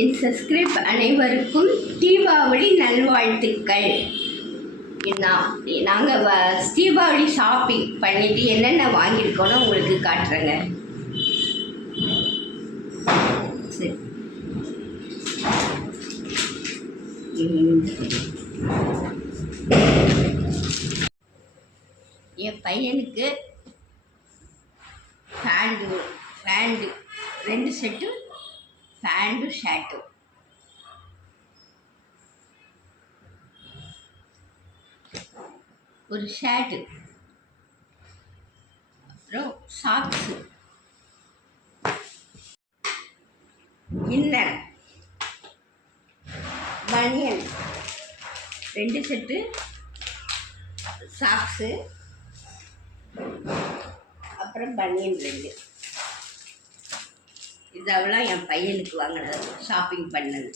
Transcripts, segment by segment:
என் subscribe அனைவருக்கும் தீபாவளி நல்வாழ்த்துக்கள். நாங்கள் தீபாவளி ஷாப்பிங் பண்ணிவிட்டு என்னென்ன வாங்கியிருக்கோன்னு உங்களுக்கு காட்டுறேங்க. சரி, என் பையனுக்கு பேண்டு 2 செட்டு பேண்டு ஷர்ட்டு, ஒரு ஷர்ட்டு, அப்புறம் சாக்ஸு, இன்னர், பனியன் 2 செட்டு சாக்ஸு, அப்புறம் பனியன் 2. இதெல்லாம் என் பையனுக்கு வாங்கினது, ஷாப்பிங் பண்ணது.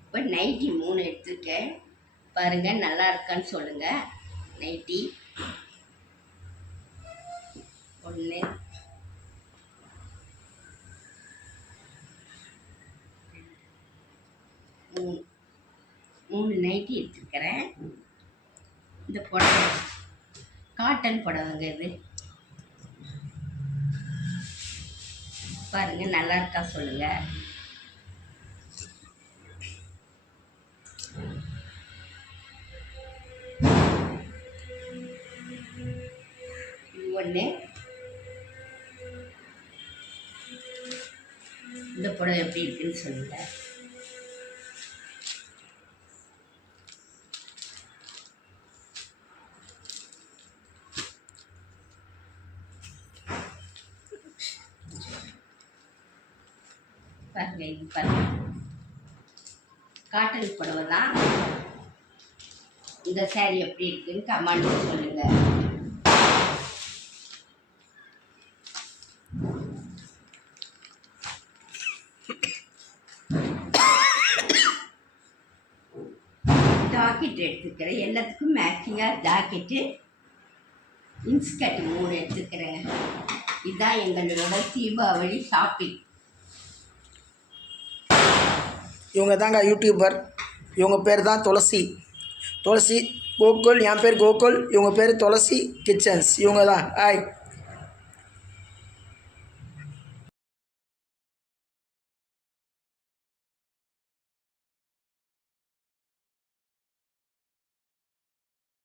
இப்போ நைட்டி 3 எடுத்துருக்கேன். பாருங்கள், நல்லா இருக்கான்னு சொல்லுங்கள். நைட்டி 1 3 நைட்டி எடுத்துருக்கிறேன். இந்த புடவை காட்டன் புடவைங்க. இது பாருங்க, நல்லா இருக்கா சொல்லுங்க. இது 1. இந்த புடவை எப்படி இருக்குன்னு சொல்லுங்க. பாருங்க, இது பாருங்க, காட்டன் புடவை தான். இந்த சேரீ எப்படி இருக்குன்னு கமெண்ட் சொல்லுங்க. ஜாக்கெட் எடுத்துக்கிறேன், எல்லாத்துக்கும் மேட்சிங்காக ஜாக்கெட்டு, இன்ஸ்கர்ட் 3 எடுத்துக்கிறேங்க. இதுதான் எங்களோட தீபாவளி ஷாப்பிங். இவங்க தாங்க யூடியூபர். இவங்க பேர் தான் துளசி கோகுல். என் பேர் கோகுல். இவங்க பேர் துளசி கிச்சன்ஸ். இவங்க தான். ஹாய்.